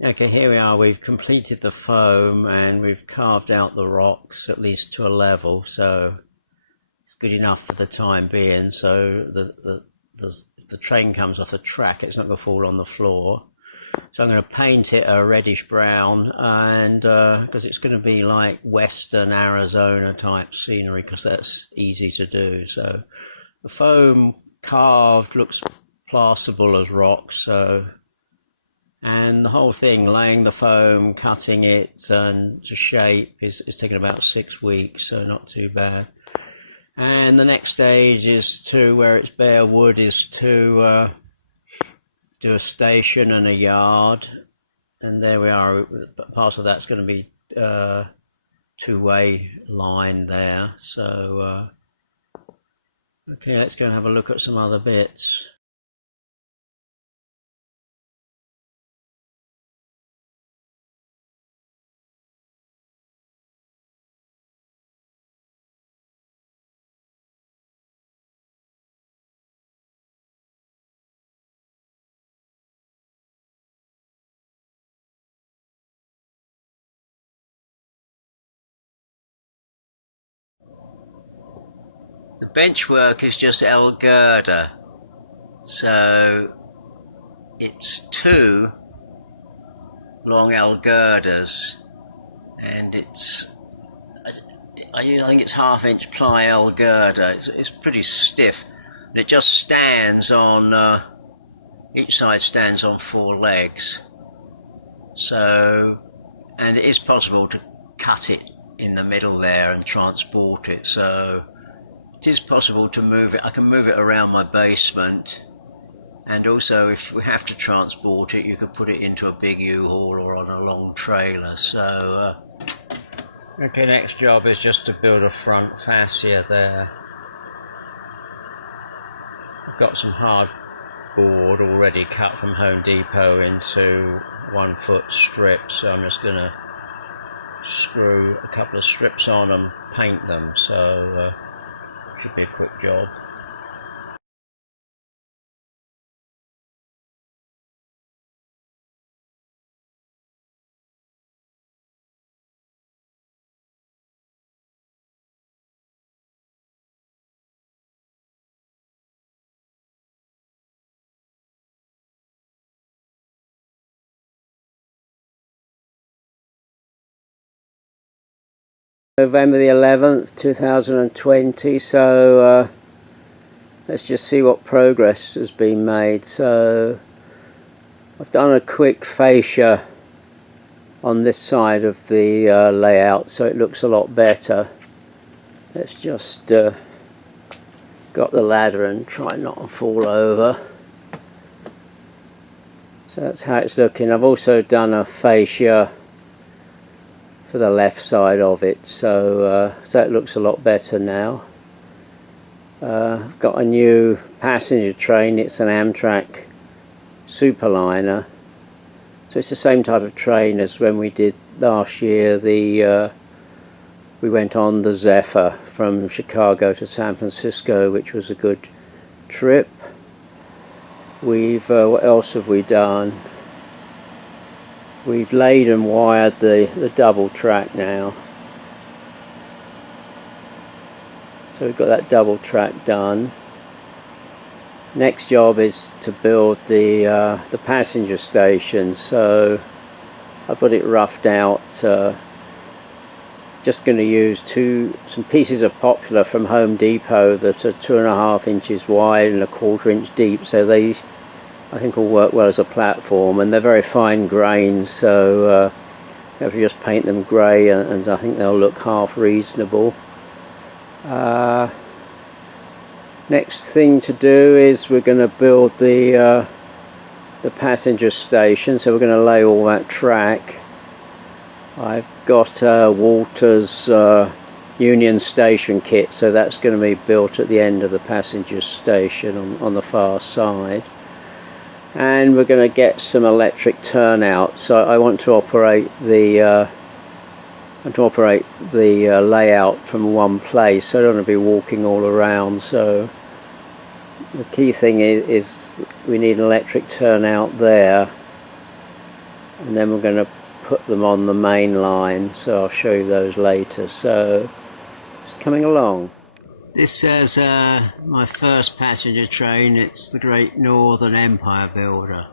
Okay, here we are. We've completed the foam and we've carved out the rocks at least to a level, so it's good enough for the time being. So if the train comes off the track, it's not going to fall on the floor. So I'm going to paint it a reddish brown, and because it's going to be like western Arizona type scenery, because that's easy to do. So the foam carved looks plasterable as rock, so. And the whole thing, laying the foam, cutting it and to shape, is taking about 6 weeks, so not too bad. And the next stage is to, where it's bare wood, is to do a station and a yard. And there we are. Part of that's going to be two-way line there. So, okay, let's go and have a look at some other bits. The bench work is just El girder, so it's 2 long L girders, and I think it's 1/2 inch ply L girder. It's pretty stiff. It just stands on, each side stands on 4 legs. So, and it is possible to cut it in the middle there and transport it. So it is possible to move it. I can move it around my basement, and also if we have to transport it, you could put it into a big U-Haul or on a long trailer. So okay, next job is just to build a front fascia there. I've got some hard board already cut from Home Depot into 1-foot strips, so I'm just going to screw a couple of strips on and paint them. So should be a quick job. November the 11th 2020, so let's just see what progress has been made. So I've done a quick fascia on this side of the layout, so it looks a lot better. Let's just got the ladder and try not to fall over. So that's how it's looking. I've also done a fascia for the left side of it, so it looks a lot better now. I've got a new passenger train. It's an Amtrak Superliner, so it's the same type of train as when we did last year. We went on the Zephyr from Chicago to San Francisco, which was a good trip. What else have we done? We've laid and wired the double track now. So we've got that double track done. Next job is to build the passenger station. So I've got it roughed out. Just going to use some pieces of poplar from Home Depot that are 2.5 inches wide and 1/4 inch deep. So they, I think, will work well as a platform, and they're very fine grained, so you have to just paint them grey, and I think they'll look half reasonable. Next thing to do is we're going to build the passenger station, so we're going to lay all that track. I've got Walter's Union Station kit, so that's going to be built at the end of the passenger station on the far side. And we're going to get some electric turnouts. So I want to operate the layout from one place. So I don't want to be walking all around. So the key thing is we need an electric turnout there, and then we're going to put them on the main line, so I'll show you those later. So it's coming along. This says my first passenger train. It's the Great Northern Empire Builder.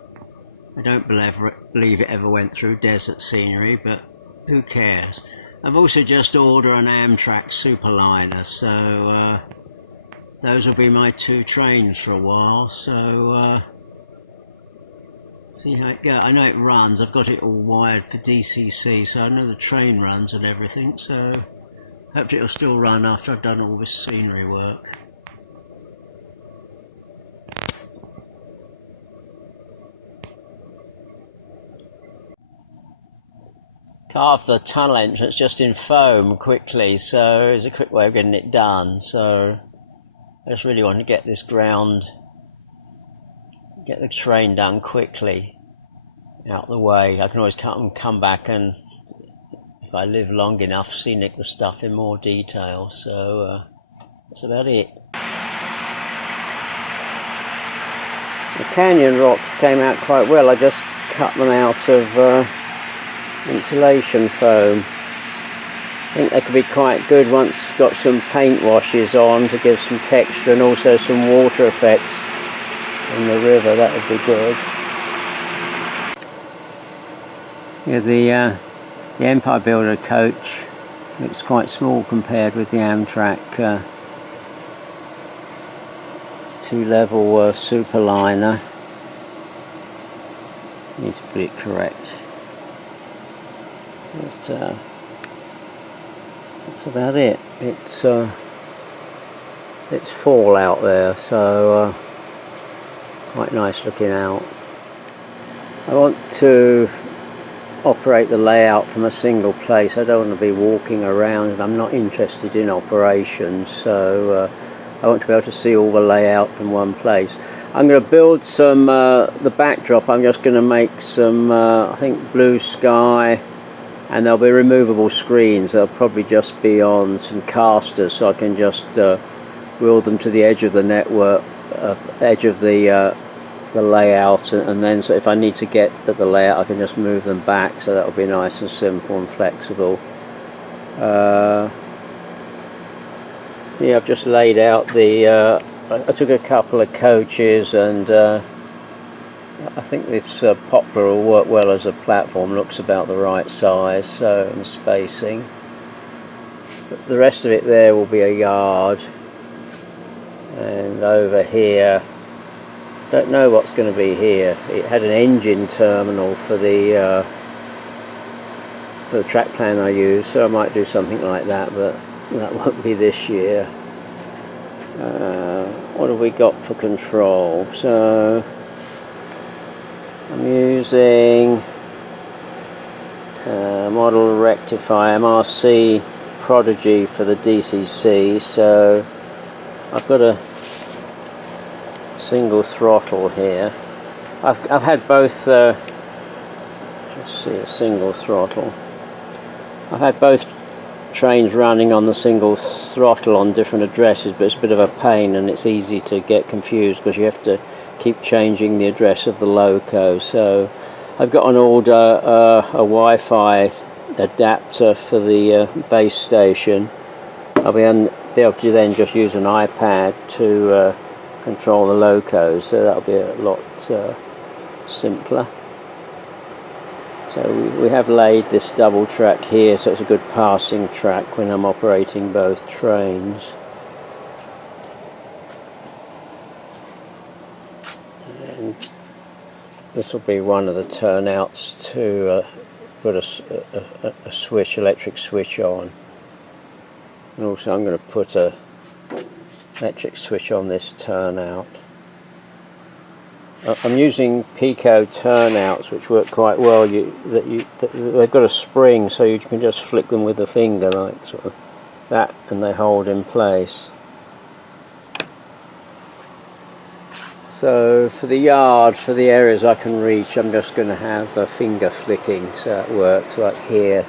I don't believe it ever went through desert scenery, but who cares. I've also just ordered an Amtrak Superliner, so those will be my two trains for a while. So see how it goes. I know it runs. I've got it all wired for DCC, so I know the train runs and everything. So hopefully it'll still run after I've done all this scenery work. Carved the tunnel entrance just in foam quickly, so it's a quick way of getting it done. So I just really want to get this ground, get the train done quickly out the way. I can always come back and, if I live long enough, scenic the stuff in more detail. So that's about it. The canyon rocks came out quite well. I just cut them out of insulation foam. I think they could be quite good once got some paint washes on to give some texture and also some water effects in the river. That would be good. Yeah, the Empire Builder coach looks quite small compared with the Amtrak two-level Superliner. Need to put it correct. But that's about it. It's fall out there, so quite nice looking out. I want to operate the layout from a single place. I don't want to be walking around, and I'm not interested in operations, so I want to be able to see all the layout from one place. I'm going to build some, the backdrop I'm just going to make some, I think, blue sky, and there'll be removable screens. They'll probably just be on some casters, so I can just wheel them to the edge of the network, edge of the layout, and then so if I need to get at the layout I can just move them back, so that'll be nice and simple and flexible. Yeah, I've just laid out the I took a couple of coaches, and I think this poplar will work well as a platform. Looks about the right size, so, and spacing. But the rest of it there will be a yard, and over here, don't know what's going to be here. It had an engine terminal for the track plan I use, so I might do something like that, but that won't be this year. What have we got for control? So I'm using model rectifier MRC Prodigy for the DCC, so I've got a single throttle here. I've had both just see a single throttle. I've had both trains running on the single throttle on different addresses, but it's a bit of a pain and it's easy to get confused because you have to keep changing the address of the loco. So I've got an order a Wi-Fi adapter for the base station. I'll be able to then just use an iPad to control the locos, so that'll be a lot simpler. So we have laid this double track here, so it's a good passing track when I'm operating both trains. And this will be one of the turnouts to put a switch, electric switch on. And also I'm going to put a electric switch on this turnout. I'm using Peco turnouts, which work quite well. They've got a spring, so you can just flick them with the finger like sort of that, and they hold in place. So for the yard, for the areas I can reach, I'm just going to have a finger flicking, so it works like here.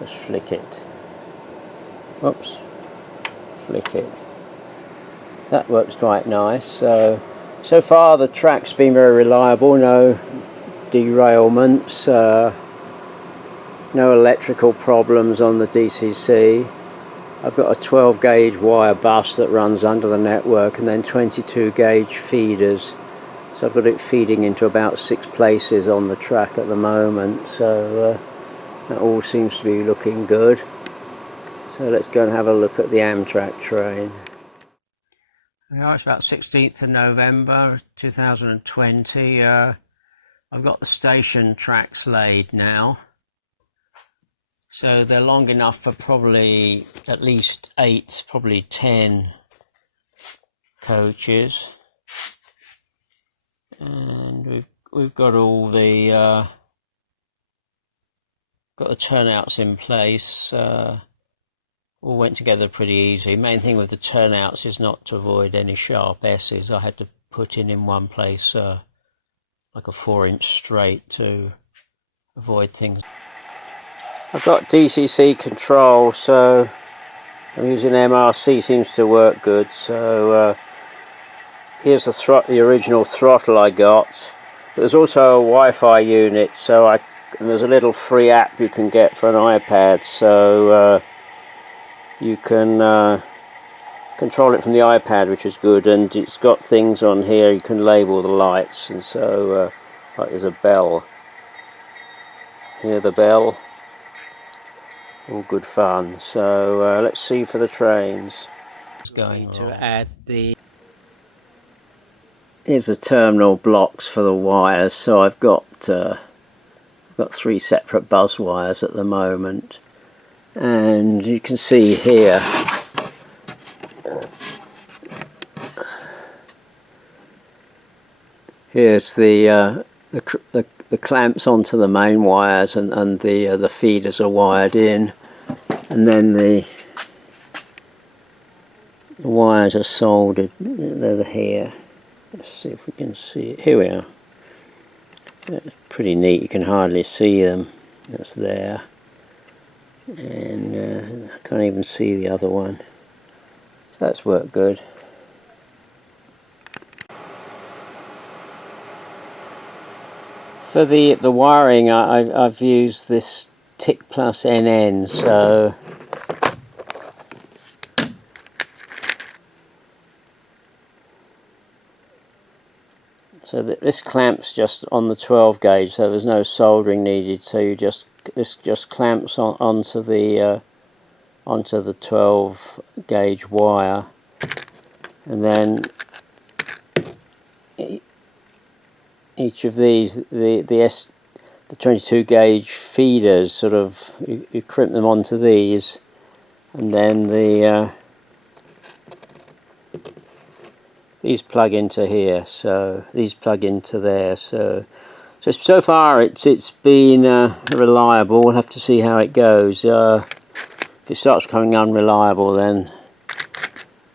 Just flick it. Oops. Flick it. That works quite nice. So far the track's been very reliable. No derailments, no electrical problems on the DCC. I've got a 12 gauge wire bus that runs under the network, and then 22 gauge feeders. So I've got it feeding into about 6 places on the track at the moment, so that all seems to be looking good. So let's go and have a look at the Amtrak train. It's about 16th of November 2020. I've got the station tracks laid now. So they're long enough for probably at least 8, probably 10 coaches. And we've got all the turnouts in place. All went together pretty easy. Main thing with the turnouts is not to avoid any sharp S's. I had to put in one place like a 4-inch straight to avoid things. I've got DCC control, so I'm using MRC, seems to work good. So here's the original throttle I got. There's also a Wi-Fi unit, so there's a little free app you can get for an iPad, so you can control it from the iPad, which is good, and it's got things on here, you can label the lights, and so like there's a bell. Hear the bell? All good fun. So let's see for the trains. What's going on? To add here's the terminal blocks for the wires. So I've got 3 separate buzz wires at the moment, and you can see here here's the clamps onto the main wires, and the feeders are wired in, and then the wires are soldered. They're here. Let's see if we can see it. Here we are. So it's pretty neat. You can hardly see them. That's there, and I can't even see the other one. That's worked good. For the wiring, I've used this TIC plus NN, so this clamps just on the 12 gauge, so there's no soldering needed. So this just clamps onto the 12 gauge wire, and then each of these, the 22 gauge feeders, sort of you crimp them onto these, and then these plug into here, so these plug into there. So far it's been reliable. We'll have to see how it goes. If it starts becoming unreliable, then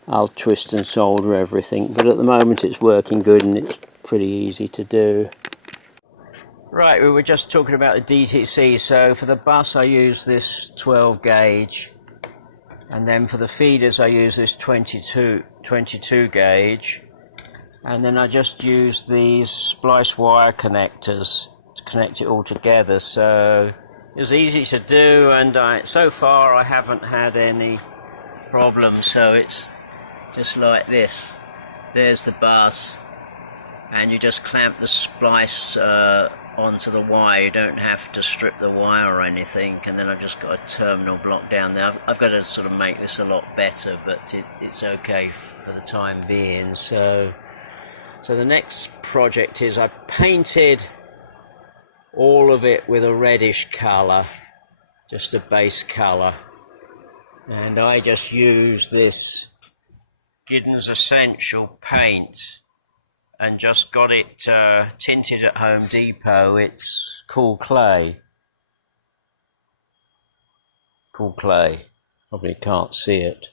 I'll twist and solder everything, but at the moment it's working good and it's pretty easy to do. Right, we were just talking about the DTC. So for the bus I use this 12 gauge, and then for the feeders I use this 22 gauge, and then I just use these splice wire connectors to connect it all together. So it was easy to do, and so far I haven't had any problems. So it's just like this. There's the bus, and you just clamp the splice onto the wire. You don't have to strip the wire or anything. And then I've just got a terminal block down there. I've got to sort of make this a lot better, but it's okay for the time being. So the next project is I painted all of it with a reddish colour, just a base colour, and I just use this Giddens Essential paint and just got it tinted at Home Depot. It's cool clay. Cool clay. Probably can't see it.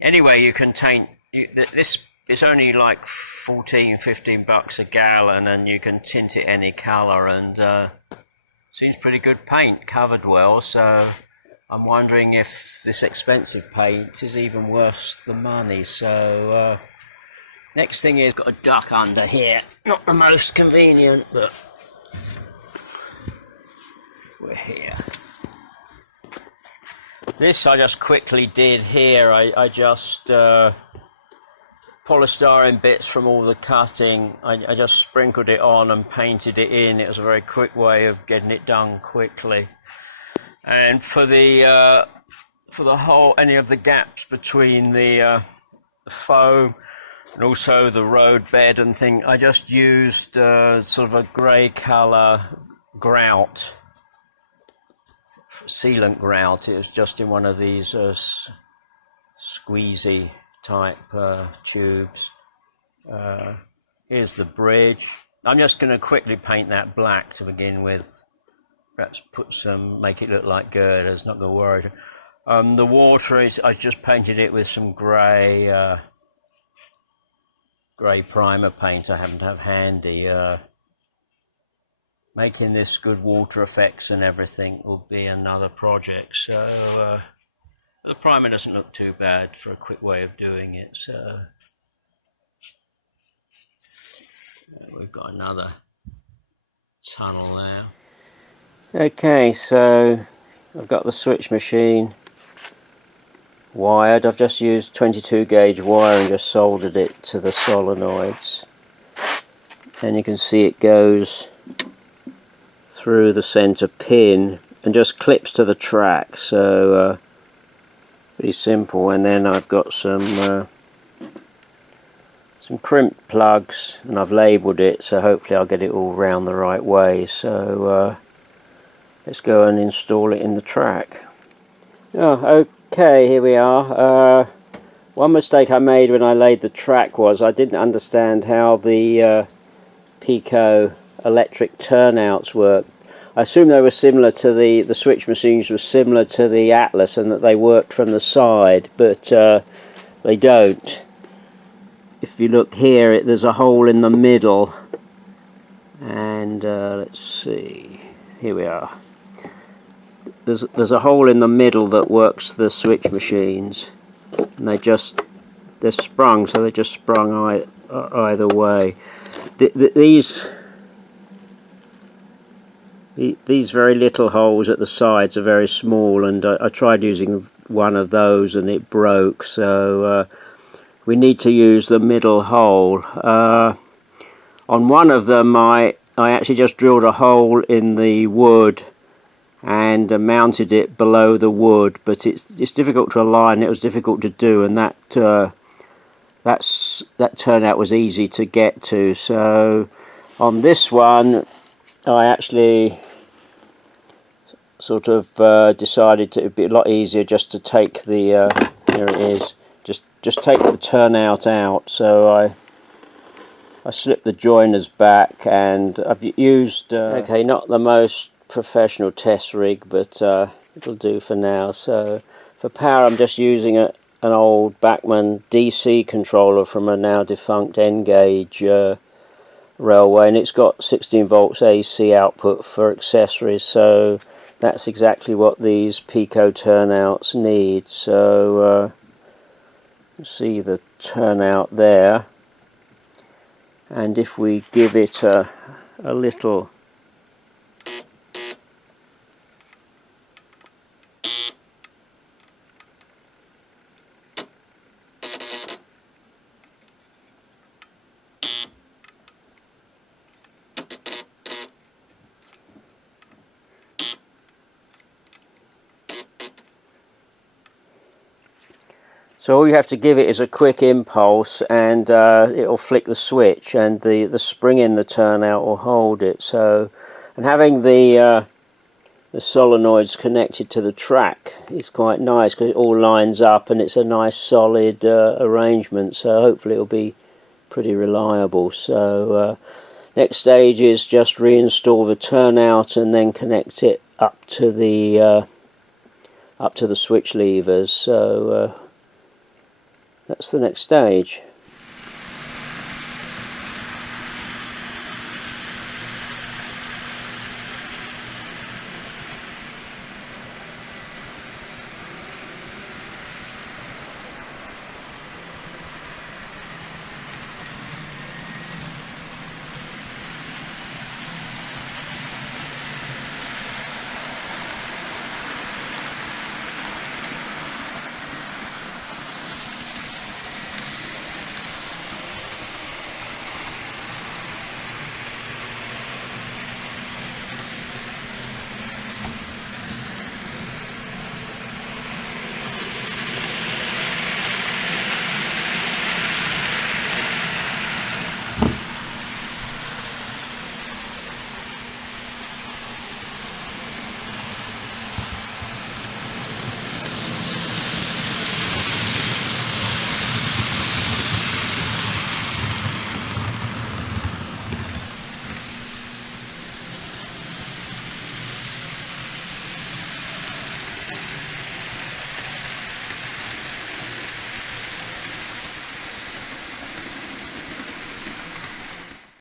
Anyway, you can taint this. It's only like 15 bucks a gallon, and you can tint it any colour, and seems pretty good paint, covered well. So I'm wondering if this expensive paint is even worth the money. So next thing is got a duck under here. Not the most convenient, but We're here. This I just quickly did here. I just polystyrene bits from all the cutting. I just sprinkled it on and painted it in. It was a very quick way of getting it done quickly. And for the whole, any of the gaps between the foam and also the road bed and thing, I just used sort of a grey colour grout, sealant grout. It was just in one of these squeezy type tubes. Here's the bridge. I'm just going to quickly paint that black to begin with. Perhaps put some, make it look like girders, not going to worry. The water is, I just painted it with some grey primer paint I happen to have handy. Making this good water effects and everything will be another project. So the primer doesn't look too bad for a quick way of doing it. So we've got another tunnel now. Okay, so I've got the switch machine wired. I've just used 22 gauge wire and just soldered it to the solenoids, and you can see it goes through the center pin and just clips to the track. So pretty simple. And then I've got some crimp plugs, and I've labelled it, so hopefully I'll get it all round the right way. So let's go and install it in the track. Oh, okay, here we are. One mistake I made when I laid the track was I didn't understand how the Peco electric turnouts work. I assumed they were similar to the switch machines were similar to the Atlas and that they worked from the side, but they don't. If you look here, there's a hole in the middle, and let's see, here we are. There's a hole in the middle that works the switch machines, and they're sprung, so they just sprung either way. These very little holes at the sides are very small, and I tried using one of those and it broke, so we need to use the middle hole. On one of them I actually just drilled a hole in the wood and mounted it below the wood, but it's difficult to align. It was difficult to do, and that turnout was easy to get to. So on this one I actually sort of decided it'd be a lot easier just to take the here it is, just take the turnout out. So I slipped the joiners back, and I've used okay, not the most professional test rig, but it'll do for now. So for power I'm just using an old Bachmann DC controller from a now defunct N-gauge railway, and it's got 16 volts AC output for accessories, so that's exactly what these Peco turnouts need. So you see the turnout there, and if we give it a little so all you have to give it is a quick impulse, and it'll flick the switch, and the spring in the turnout will hold it. So, and having the solenoids connected to the track is quite nice because it all lines up and it's a nice solid arrangement. So hopefully it'll be pretty reliable. So next stage is just reinstall the turnout and then connect it up to the switch levers. So that's the next stage.